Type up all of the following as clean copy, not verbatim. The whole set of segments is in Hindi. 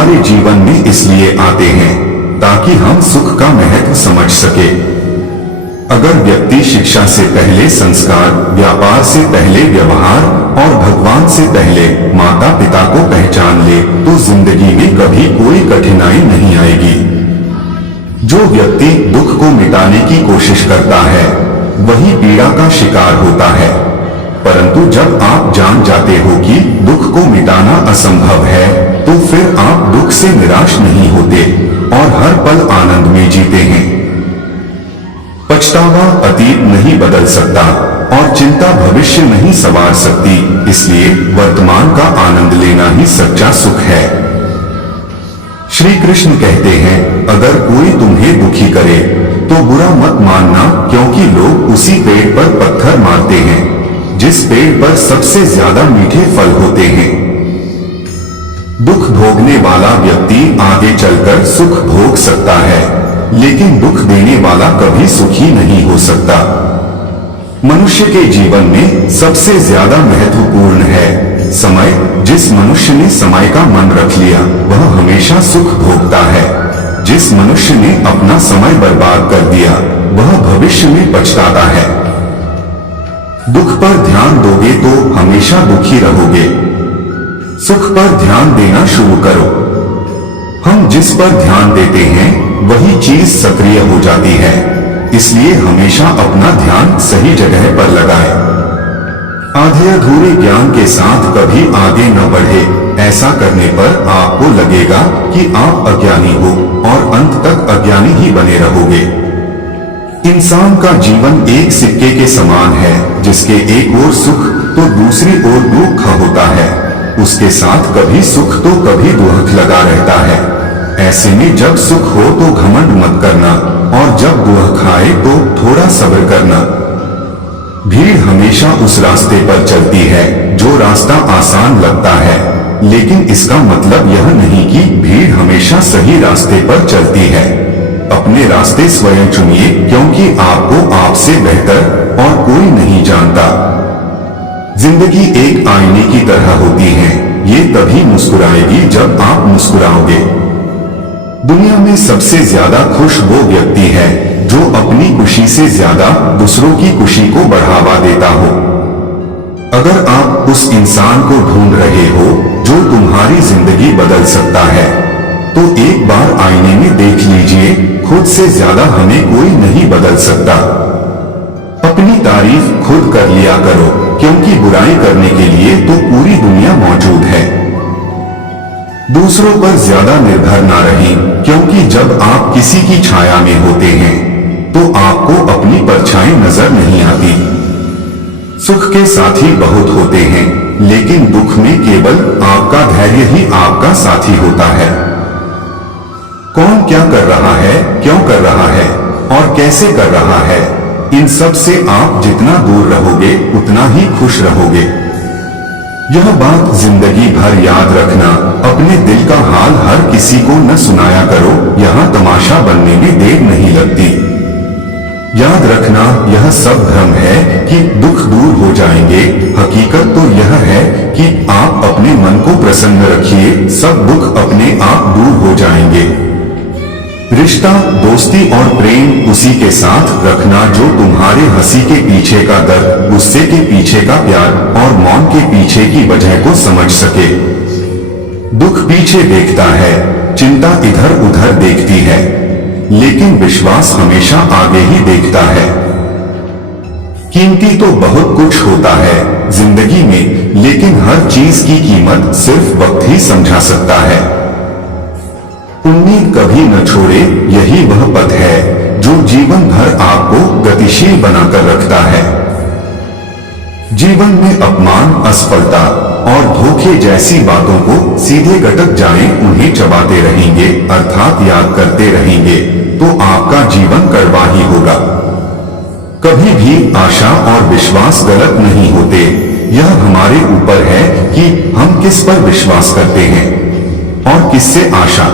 हमारे जीवन में इसलिए आते हैं ताकि हम सुख का महत्व समझ सके। अगर व्यक्ति शिक्षा से पहले संस्कार, व्यापार से पहले व्यवहार और भगवान से पहले माता पिता को पहचान ले तो जिंदगी में कभी कोई कठिनाई नहीं आएगी। जो व्यक्ति दुख को मिटाने की कोशिश करता है वही पीड़ा का शिकार होता है। परंतु जब आप जान जाते हो कि दुख को मिटाना असंभव है तो फिर आप दुख से निराश नहीं होते और हर पल आनंद में जीते हैं। पछतावा अतीत नहीं बदल सकता और चिंता भविष्य नहीं संवार सकती, इसलिए वर्तमान का आनंद लेना ही सच्चा सुख है। श्री कृष्ण कहते हैं, अगर कोई तुम्हें दुखी करे तो बुरा मत मानना, क्योंकि लोग उसी पेड़ पर पत्थर मारते हैं जिस पेड़ पर सबसे ज्यादा मीठे फल होते हैं। दुख भोगने वाला व्यक्ति आगे चलकर सुख भोग सकता है, लेकिन दुख देने वाला कभी सुखी नहीं हो सकता। मनुष्य के जीवन में सबसे ज्यादा महत्वपूर्ण है समय। जिस मनुष्य ने समय का मन रख लिया वह हमेशा सुख भोगता है। जिस मनुष्य ने अपना समय बर्बाद कर दिया वह भविष्य में पछताता है। दुख पर ध्यान दोगे तो हमेशा दुखी रहोगे। सुख पर ध्यान देना शुरू करो। हम जिस पर ध्यान देते हैं वही चीज सक्रिय हो जाती है, इसलिए हमेशा अपना ध्यान सही जगह पर लगाएं। आधे अधूरे ज्ञान के साथ कभी आगे न बढ़े। ऐसा करने पर आपको लगेगा कि आप अज्ञानी हो और अंत तक अज्ञानी ही बने रहोगे। इंसान का जीवन एक सिक्के के समान है, जिसके एक ओर सुख तो दूसरी ओर दुख होता है। उसके साथ कभी सुख तो कभी दुख लगा रहता है। ऐसे में जब सुख हो तो घमंड मत करना और जब दुख आए तो थोड़ा सब्र करना। भीड़ हमेशा उस रास्ते पर चलती है जो रास्ता आसान लगता है, लेकिन इसका मतलब यह नहीं कि भीड़ हमेशा सही रास्ते पर चलती है। अपने रास्ते स्वयं चुनिए, क्योंकि आपको आपसे बेहतर और कोई नहीं जानता। जिंदगी एक आईने की तरह होती है, ये तभी मुस्कुराएगी जब आप मुस्कुराओगे। दुनिया में सबसे ज्यादा खुश वो व्यक्ति है जो अपनी खुशी से ज्यादा दूसरों की खुशी को बढ़ावा देता हो। अगर आप उस इंसान को ढूंढ रहे हो जो तुम्हारी जिंदगी बदल सकता है तो एक बार आईने में देख लीजिए। खुद से ज्यादा हमें कोई नहीं बदल सकता। अपनी तारीफ खुद कर लिया करो, क्योंकि बुराई करने के लिए तो पूरी दुनिया मौजूद है। दूसरों पर ज्यादा निर्भर ना रहें, क्योंकि जब आप किसी की छाया में होते हैं तो आपको अपनी परछाई नजर नहीं आती। सुख के साथी बहुत होते हैं, लेकिन दुख में केवल आपका धैर्य ही आपका साथी होता है। कौन क्या कर रहा है, क्यों कर रहा है और कैसे कर रहा है, इन सब से आप जितना दूर रहोगे उतना ही खुश रहोगे। यह बात जिंदगी भर याद रखना। अपने दिल का हाल हर किसी को न सुनाया करो, यहाँ तमाशा बनने में देर नहीं लगती। याद रखना, यह सब भ्रम है कि दुख दूर हो जाएंगे। हकीकत तो यह है कि आप अपने मन को प्रसन्न रखिए, सब दुख अपने आप दूर हो जाएंगे। रिश्ता, दोस्ती और प्रेम उसी के साथ रखना जो तुम्हारे हंसी के पीछे का दर्द, गुस्से के पीछे का प्यार और मौन के पीछे की वजह को समझ सके। दुख पीछे देखता है, चिंता इधर उधर देखती है, लेकिन विश्वास हमेशा आगे ही देखता है। कीमती तो बहुत कुछ होता है जिंदगी में, लेकिन हर चीज की कीमत सिर्फ वक्त ही समझा सकता है। उम्मीद कभी न छोड़े, यही वह पथ है जो जीवन भर आपको गतिशील बनाकर रखता है। जीवन में अपमान, असफलता और धोखे जैसी बातों को सीधे गटक जाएं, उन्हें चबाते रहेंगे अर्थात याद करते रहेंगे तो आपका जीवन कड़वा ही होगा। कभी भी आशा और विश्वास गलत नहीं होते। यह हमारे ऊपर है कि हम किस पर विश्वास करते हैं और किससे आशा।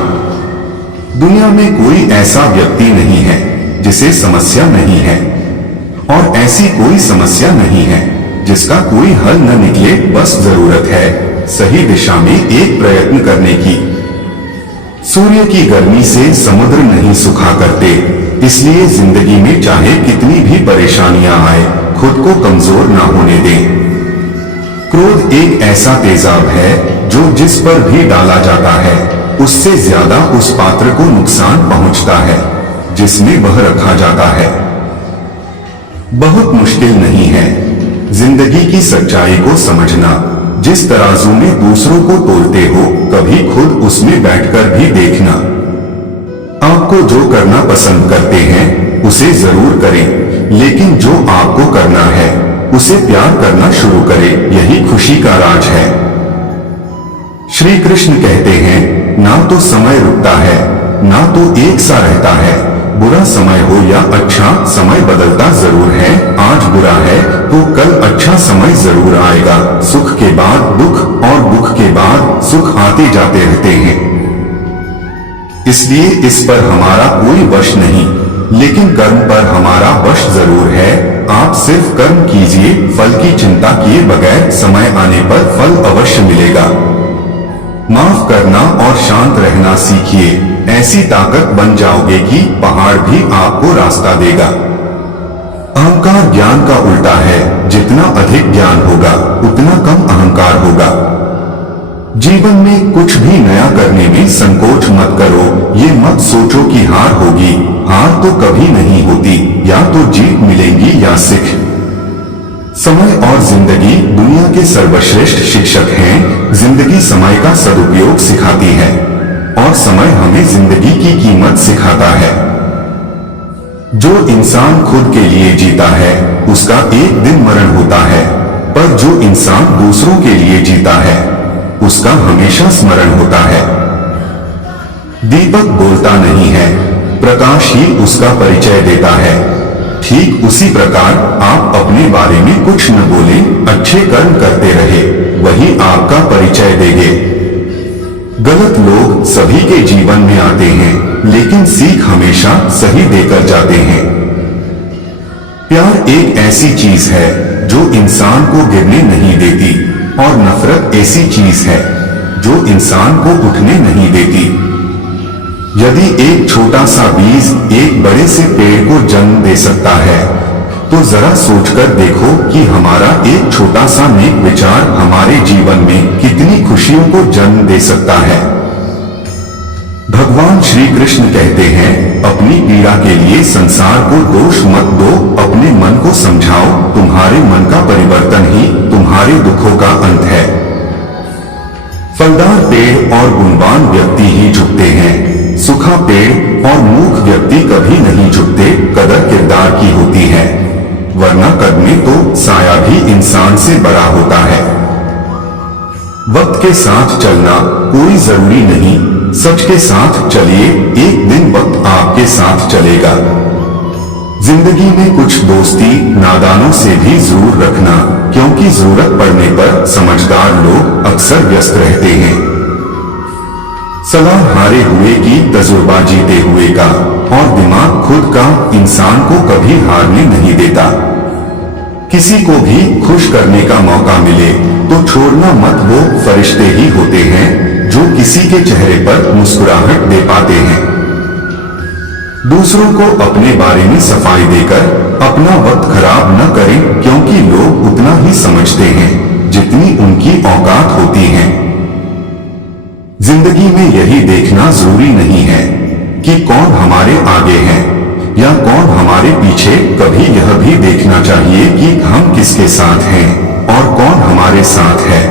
दुनिया में कोई ऐसा व्यक्ति नहीं है जिसे समस्या नहीं है, और ऐसी कोई समस्या नहीं है जिसका कोई हल न निकले। बस जरूरत है सही दिशा में एक प्रयत्न करने की। सूर्य की गर्मी से समुद्र नहीं सुखा करते, इसलिए जिंदगी में चाहे कितनी भी परेशानियां आए, खुद को कमजोर ना होने दें। क्रोध एक ऐसा तेजाब है जो जिस पर भी डाला जाता है उससे ज्यादा उस पात्र को नुकसान पहुंचता है जिसमें वह रखा जाता है। बहुत मुश्किल नहीं है जिंदगी की सच्चाई को समझना। जिस तराजू में दूसरों को तोलते हो, कभी खुद उसमें बैठकर भी देखना। आपको जो करना पसंद करते हैं उसे जरूर करें, लेकिन जो आपको करना है उसे प्यार करना शुरू करें, यही खुशी का राज है। श्री कृष्ण कहते हैं, ना तो समय रुकता है, ना तो एक सा रहता है। बुरा समय हो या अच्छा समय बदलता जरूर है। आज बुरा है तो कल अच्छा समय जरूर आएगा। सुख के बाद दुख और दुख के बाद सुख आते जाते रहते हैं, इसलिए इस पर हमारा कोई वश नहीं, लेकिन कर्म पर हमारा वश जरूर है। आप सिर्फ कर्म कीजिए, फल की चिंता किए बगैर समय आने पर फल अवश्य मिलेगा। माफ करना और शांत रहना सीखिए, ऐसी ताकत बन जाओगे कि पहाड़ भी आपको रास्ता देगा। अहंकार ज्ञान का उल्टा है, जितना अधिक ज्ञान होगा उतना कम अहंकार होगा। जीवन में कुछ भी नया करने में संकोच मत करो। ये मत सोचो कि हार होगी, हार तो कभी नहीं होती, या तो जीत मिलेगी या सीख। समय और जिंदगी दुनिया के सर्वश्रेष्ठ शिक्षक हैं। जिंदगी समय का सदुपयोग सिखाती है और समय हमें जिंदगी की कीमत सिखाता है। जो इंसान खुद के लिए जीता है उसका एक दिन मरण होता है, पर जो इंसान दूसरों के लिए जीता है उसका हमेशा स्मरण होता है। दीपक बोलता नहीं है, प्रकाश ही उसका परिचय देता है। ठीक उसी प्रकार आप अपने बारे में कुछ न बोलें, अच्छे कर्म करते रहे, वही आपका परिचय देंगे। गलत लोग सभी के जीवन में आते हैं, लेकिन सीख हमेशा सही देकर जाते हैं। प्यार एक ऐसी चीज है जो इंसान को गिरने नहीं देती, और नफरत ऐसी चीज है जो इंसान को उठने नहीं देती। यदि एक छोटा सा बीज एक बड़े से पेड़ को जन्म दे सकता है, तो जरा सोचकर देखो कि हमारा एक छोटा सा नेक विचार हमारे जीवन में कितनी खुशियों को जन्म दे सकता है। भगवान श्री कृष्ण कहते हैं, अपनी पीड़ा के लिए संसार को दोष मत दो, अपने मन को समझाओ। तुम्हारे मन का परिवर्तन ही तुम्हारे दुखों का अंत है। फलदार पेड़ और गुणवान व्यक्ति ही झुकते हैं, सूखा पेड़ और मूर्ख व्यक्ति कभी नहीं झुकते। कदर किरदार की होती है, वरना कद में तो साया भी इंसान से बड़ा होता है। वक्त के साथ चलना कोई जरूरी नहीं, सच के साथ चलिए, एक दिन वक्त आपके साथ चलेगा। जिंदगी में कुछ दोस्ती नादानों से भी जरूर रखना, क्योंकि जरूरत पड़ने पर समझदार लोग अक्सर व्यस्त रहते हैं। सलाह हारे हुए की, तजुर्बा जीते हुए का, और दिमाग खुद का इंसान को कभी हारने नहीं देता। किसी को भी खुश करने का मौका मिले तो छोड़ना मत, वो फरिश्ते ही होते हैं जो किसी के चेहरे पर मुस्कुराहट दे पाते हैं। दूसरों को अपने बारे में सफाई देकर अपना वक्त खराब न करें, क्योंकि लोग उतना ही समझते हैं जितनी उनकी औकात होती है। जिंदगी में यही देखना जरूरी नहीं है कि कौन हमारे आगे है या कौन हमारे पीछे, कभी यह भी देखना चाहिए कि हम किसके साथ हैं और कौन हमारे साथ है।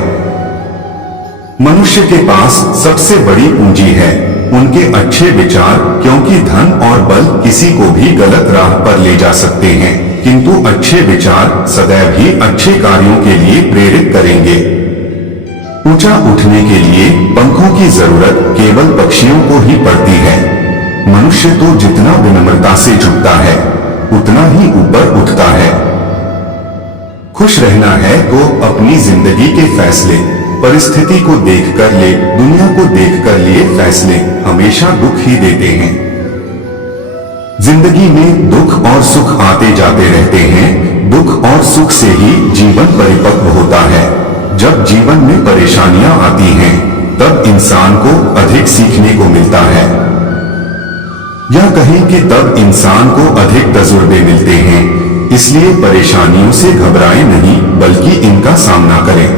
मनुष्य के पास सबसे बड़ी पूंजी है उनके अच्छे विचार, क्योंकि धन और बल किसी को भी गलत राह पर ले जा सकते हैं, किंतु अच्छे विचार सदैव ही अच्छे कार्यों के लिए प्रेरित करेंगे। ऊंचा उठने के लिए पंखों की जरूरत केवल पक्षियों को ही पड़ती है। मनुष्य तो जितना विनम्रता से झुकता है उतना ही ऊपर उठता है। खुश रहना है तो अपनी जिंदगी के फैसले परिस्थिति को देखकर ले, दुनिया को देखकर लिए फैसले हमेशा दुख ही देते हैं। जिंदगी में दुख और सुख आते जाते रहते हैं। दुख और सुख से ही जीवन परिपक्व होता है। जब जीवन में परेशानियां आती हैं तब इंसान को अधिक सीखने को मिलता है, या कहें कि तब इंसान को अधिक तजुर्बे मिलते हैं। इसलिए परेशानियों से घबराएं नहीं, बल्कि इनका सामना करें।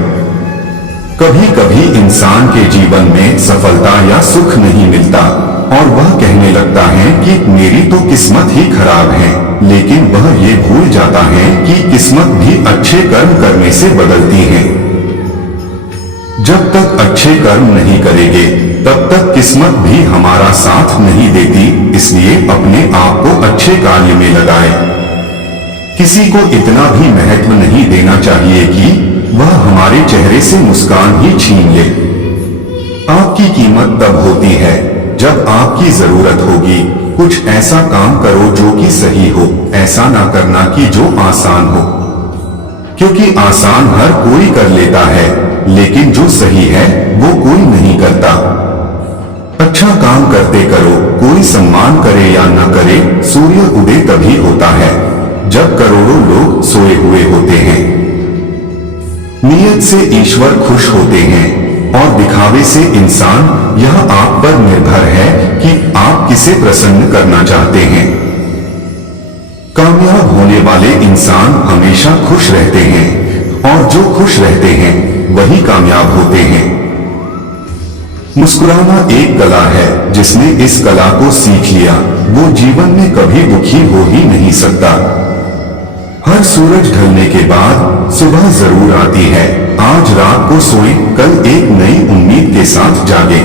कभी कभी इंसान के जीवन में सफलता या सुख नहीं मिलता और वह कहने लगता है कि मेरी तो किस्मत ही खराब है, लेकिन वह ये भूल जाता है कि किस्मत भी अच्छे कर्म करने से बदलती है। जब तक अच्छे कर्म नहीं करेंगे तब तक किस्मत भी हमारा साथ नहीं देती। इसलिए अपने आप को अच्छे कार्य में लगाएं। किसी को इतना भी महत्व नहीं देना चाहिए कि वह हमारे चेहरे से मुस्कान ही छीन ले। आपकी कीमत तब होती है जब आपकी जरूरत होगी। कुछ ऐसा काम करो जो कि सही हो, ऐसा ना करना कि जो आसान हो, क्योंकि आसान हर कोई कर लेता है, लेकिन जो सही है वो कोई नहीं करता। अच्छा काम करते करो, कोई सम्मान करे या न करे, सूर्य उदय तभी होता है जब करोड़ों लोग सोए हुए होते हैं। नियत से ईश्वर खुश होते हैं और दिखावे से इंसान। यह आप पर निर्भर है कि आप किसे प्रसन्न करना चाहते हैं। कामयाब होने वाले इंसान हमेशा खुश रहते हैं और जो खुश रहते हैं वही कामयाब होते हैं। मुस्कुराना एक कला है। जिसने इस कला को सीख लिया वो जीवन में कभी दुखी हो ही नहीं सकता। हर सूरज ढलने के बाद सुबह जरूर आती है। आज रात को सोएं, कल एक नई उम्मीद के साथ जागें।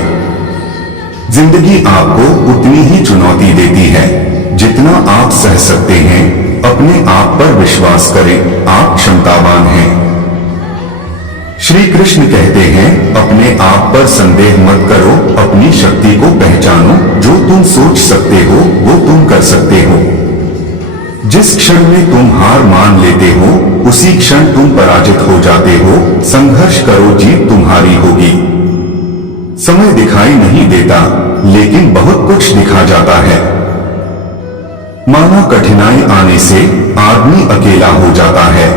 जिंदगी आपको उतनी ही चुनौती देती है जितना आप सह सकते हैं। अपने आप पर विश्वास करें, आप क्षमतावान हैं। श्री कृष्ण कहते हैं, अपने आप पर संदेह मत करो, अपनी शक्ति को पहचानो। जो तुम सोच सकते हो वो तुम कर सकते हो। जिस क्षण में तुम हार मान लेते हो उसी क्षण तुम पराजित हो जाते हो। संघर्ष करो, जीत तुम्हारी होगी। समय दिखाई नहीं देता, लेकिन बहुत कुछ दिखा जाता है। माना कठिनाई आने से आदमी अकेला हो जाता है,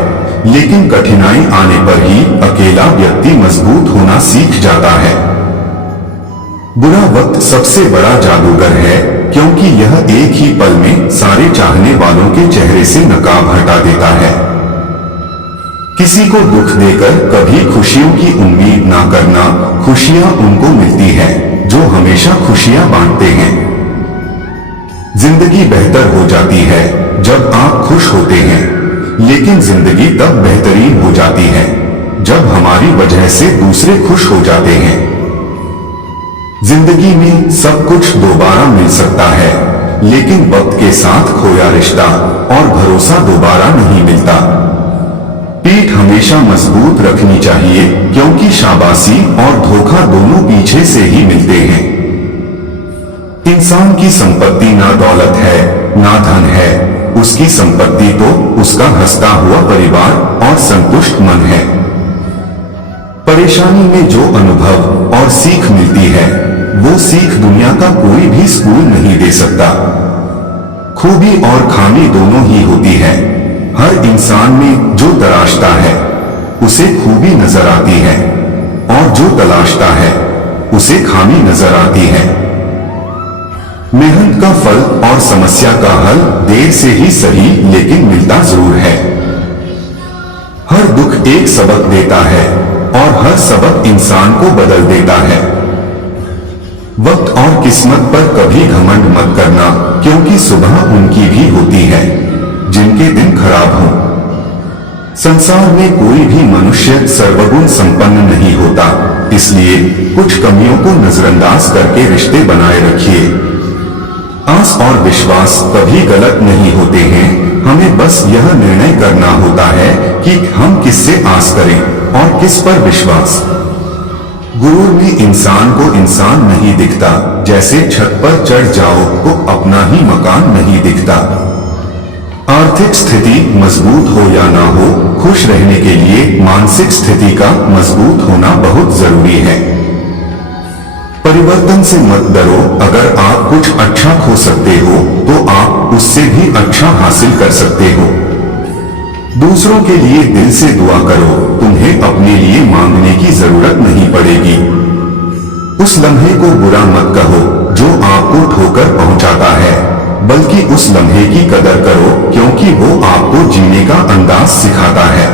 लेकिन कठिनाई आने पर ही अकेला व्यक्ति मजबूत होना सीख जाता है। बुरा वक्त सबसे बड़ा जादूगर है, क्योंकि यह एक ही पल में सारे चाहने वालों के चेहरे से नकाब हटा देता है। किसी को दुख देकर कभी खुशियों की उम्मीद ना करना। खुशियां उनको मिलती है जो हमेशा खुशियां बांटते हैं। जिंदगी बेहतर हो जाती है जब आप खुश होते हैं, लेकिन जिंदगी तब बेहतरीन हो जाती है जब हमारी वजह से दूसरे खुश हो जाते हैं। जिंदगी में सब कुछ दोबारा मिल सकता है, लेकिन वक्त के साथ खोया रिश्ता और भरोसा दोबारा नहीं मिलता। पीठ हमेशा मजबूत रखनी चाहिए, क्योंकि शाबाशी और धोखा दोनों पीछे से ही मिलते हैं। इंसान की संपत्ति ना दौलत है ना धन है, उसकी संपत्ति तो उसका हंसता हुआ परिवार और संतुष्ट मन है। परेशानी में जो अनुभव और सीख मिलती है वो सीख दुनिया का कोई भी स्कूल नहीं दे सकता। खूबी और खामी दोनों ही होती है। हर इंसान में जो तराशता है उसे खूबी नजर आती है, और जो तलाशता है उसे खामी नजर आती है। मेहनत का फल और समस्या का हल देर से ही सही, लेकिन मिलता जरूर है। हर दुख एक सबक देता है और हर सबक इंसान को बदल देता है। वक्त और किस्मत पर कभी घमंड मत करना, क्योंकि सुबह उनकी भी होती है जिनके दिन खराब हों। संसार में कोई भी मनुष्य सर्वगुण संपन्न नहीं होता, इसलिए कुछ कमियों को नजरअंदाज करके रिश्ते बनाए रखिए। आस और विश्वास कभी गलत नहीं होते हैं। हमें बस यह निर्णय करना होता है कि हम किससे आस करें और किस पर विश्वास। गुरूर में इंसान को इंसान नहीं दिखता, जैसे छत पर चढ़ जाओ तो अपना ही मकान नहीं दिखता। आर्थिक स्थिति मजबूत हो या ना हो, खुश रहने के लिए मानसिक स्थिति का मजबूत होना बहुत जरूरी है। परिवर्तन से मत डरो। अगर आप कुछ अच्छा खो सकते हो तो आप उससे भी अच्छा हासिल कर सकते हो। दूसरों के लिए दिल से दुआ करो, तुम्हें अपने लिए मांगने की जरूरत नहीं पड़ेगी। उस लम्हे को बुरा मत कहो जो आपको ठोकर पहुंचाता है, बल्कि उस लम्हे की कदर करो क्योंकि वो आपको जीने का अंदाज सिखाता है।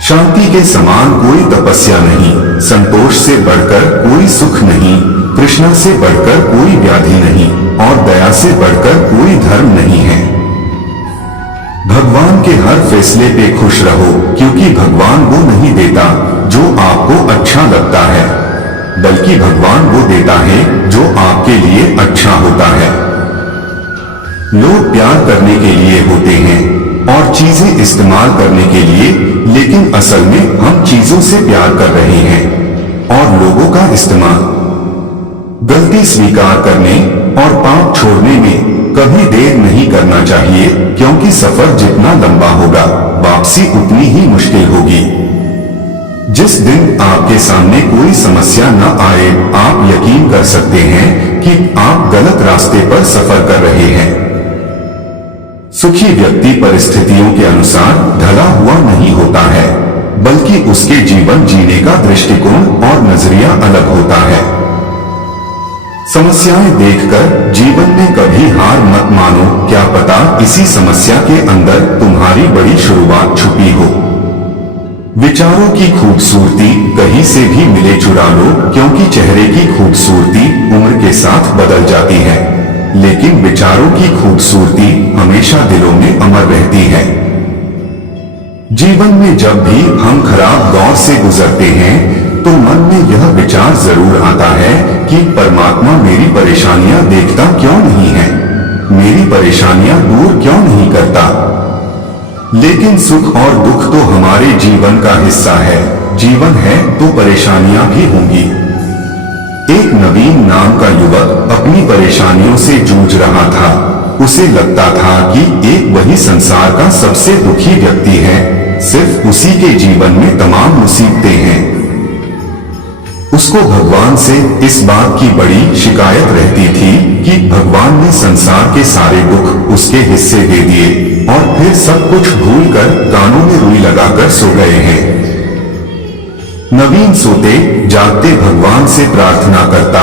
शांति के समान कोई तपस्या नहीं, संतोष से बढ़कर कोई सुख नहीं, तृष्णा से बढ़कर कोई व्याधि नहीं और दया से बढ़कर कोई धर्म नहीं है। भगवान के हर फैसले पे खुश रहो क्योंकि भगवान वो नहीं देता जो आपको अच्छा लगता है, बल्कि भगवान वो देता है जो आपके लिए अच्छा होता है। लोग प्यार करने के लिए होते हैं और चीजें इस्तेमाल करने के लिए, लेकिन असल में हम चीजों से प्यार कर रहे हैं और लोगों का इस्तेमाल। गलती स्वीकार करने और पाप छोड़ने में कभी देर नहीं करना चाहिए क्योंकि सफर जितना लंबा होगा वापसी उतनी ही मुश्किल होगी। जिस दिन आपके सामने कोई समस्या न आए, आप यकीन कर सकते हैं कि आप गलत रास्ते पर सफर कर रहे हैं। सुखी व्यक्ति परिस्थितियों के अनुसार ढला हुआ नहीं होता है, बल्कि उसके जीवन जीने का दृष्टिकोण और नजरिया अलग होता है। समस्याएं देखकर जीवन में कभी हार मत मानो, क्या पता इसी समस्या के अंदर तुम्हारी बड़ी शुरुआत छुपी हो। विचारों की खूबसूरती कहीं से भी मिले चुरा लो क्योंकि चेहरे की खूबसूरती उम्र के साथ बदल जाती है, लेकिन विचारों की खूबसूरती हमेशा दिलों में अमर रहती है। जीवन में जब भी हम खराब दौर से गुजरते हैं तो मन में यह विचार जरूर आता है कि परमात्मा मेरी परेशानियां देखता क्यों नहीं है, मेरी परेशानियां दूर क्यों नहीं करता। लेकिन सुख और दुख तो हमारे जीवन का हिस्सा है, जीवन है तो परेशानियां भी होंगी। एक नवीन नाम का युवक अपनी परेशानियों से जूझ रहा था। उसे लगता था कि एक वही संसार का सबसे दुखी व्यक्ति है, सिर्फ उसी के जीवन में तमाम मुसीबतें हैं। उसको भगवान से इस बात की बड़ी शिकायत रहती थी कि भगवान ने संसार के सारे दुख उसके हिस्से दे दिए और फिर सब कुछ भूलकर कानों में रुई लगाकर सो गए हैं। नवीन सोते जागते भगवान से प्रार्थना करता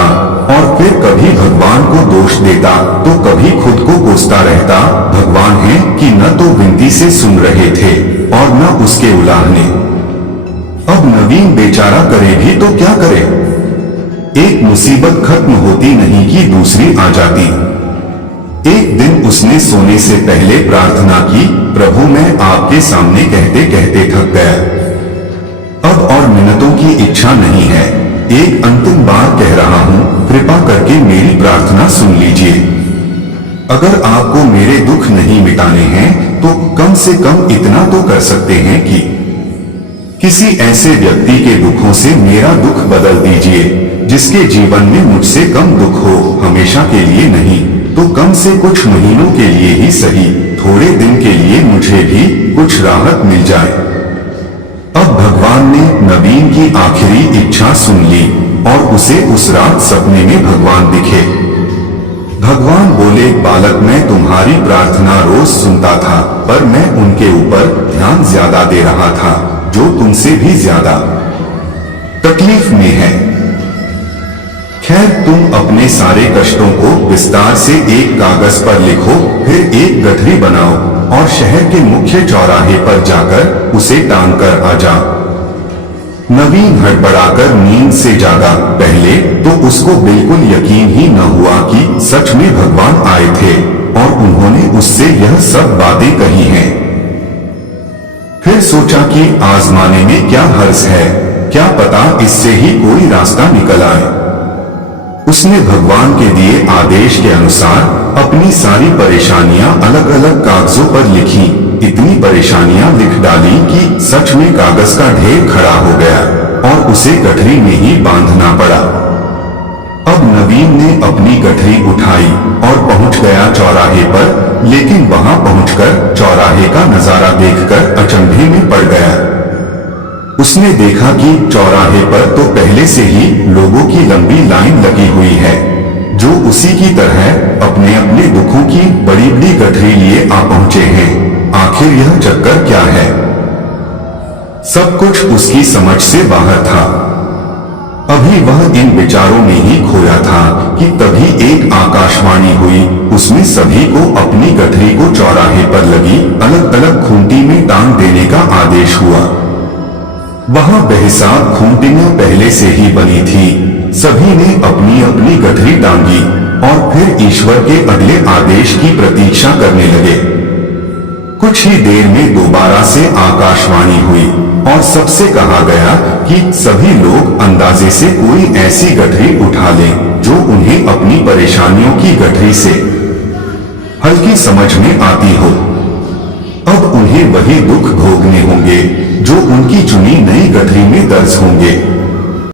और फिर कभी भगवान को दोष देता तो कभी खुद को कोसता रहता। भगवान है कि न तो विनती से सुन रहे थे और न उसके उलाहने। अब नवीन बेचारा करे भी तो क्या करे। एक मुसीबत खत्म होती नहीं कि दूसरी आ जाती। एक दिन उसने सोने से पहले प्रार्थना की, प्रभु मैं आपके सामने कहते कहते थक गया, अब और मिन्नतों की इच्छा नहीं है, एक अंतिम बार कह रहा हूं, कृपा करके मेरी प्रार्थना सुन लीजिए। अगर आपको मेरे दुख नहीं मिटाने हैं तो कम से कम इतना तो कर सकते हैं कि किसी ऐसे व्यक्ति के दुखों से मेरा दुख बदल दीजिए जिसके जीवन में मुझसे कम दुख हो, हमेशा के लिए नहीं तो कम से कुछ महीनों के लिए ही सही, थोड़े दिन के लिए मुझे भी कुछ राहत मिल जाए। अब भगवान ने नवीन की आखिरी इच्छा सुन ली और उसे उस रात सपने में भगवान दिखे। भगवान बोले, बालक मैं तुम्हारी प्रार्थना रोज सुनता था, पर मैं उनके ऊपर ध्यान ज्यादा दे रहा था जो तुमसे भी ज्यादा तकलीफ में है। खैर तुम अपने सारे कष्टों को विस्तार से एक कागज पर लिखो, फिर एक गठरी बनाओ और शहर के मुख्य चौराहे पर जाकर उसे टांग कर आ जाओ। नवीन हड़बड़ाकर नींद से जागा। पहले तो उसको बिल्कुल यकीन ही न हुआ कि सच में भगवान आए थे और उन्होंने उससे यह सब बातें कही हैं। फिर सोचा कि आजमाने में क्या हर्ज है, क्या पता इससे ही कोई रास्ता निकल आए। उसने भगवान के दिए आदेश के अनुसार अपनी सारी परेशानियां अलग अलग कागजों पर लिखी। इतनी परेशानियां लिख डाली कि सच में कागज का ढेर खड़ा हो गया और उसे गठरी में ही बांधना पड़ा। अब नवीन ने अपनी गठरी उठाई और पहुंच गया चौराहे पर, लेकिन वहां पहुंचकर चौराहे का नजारा देखकर अचंभे में पड़ गया। उसने देखा कि चौराहे पर तो पहले से ही लोगों की लंबी लाइन लगी हुई है जो उसी की तरह अपने अपने दुखों की बड़ी बड़ी गठरी लिए आ पहुंचे हैं। आखिर यह चक्कर क्या है? सब कुछ उसकी समझ से बाहर था। अभी वह इन विचारों में ही खोया था कि तभी एक आकाशवाणी हुई। उसमें सभी को अपनी गठरी को चौराहे पर लगी अलग अलग खूंटी में टांग देने का आदेश हुआ। वहां बेहिसाब खूंटियां पहले से ही बनी थी। सभी ने अपनी अपनी गठरी टांगी और फिर ईश्वर के अगले आदेश की प्रतीक्षा करने लगे। कुछ ही देर में दोबारा से आकाशवाणी हुई और सबसे कहा गया कि सभी लोग अंदाजे से कोई ऐसी गठरी उठा लें जो उन्हें अपनी परेशानियों की गठरी से हल्की समझ में आती हो। अब उन्हें वही दुख भोगने होंगे जो उनकी चुनी नई गठरी में दर्ज होंगे।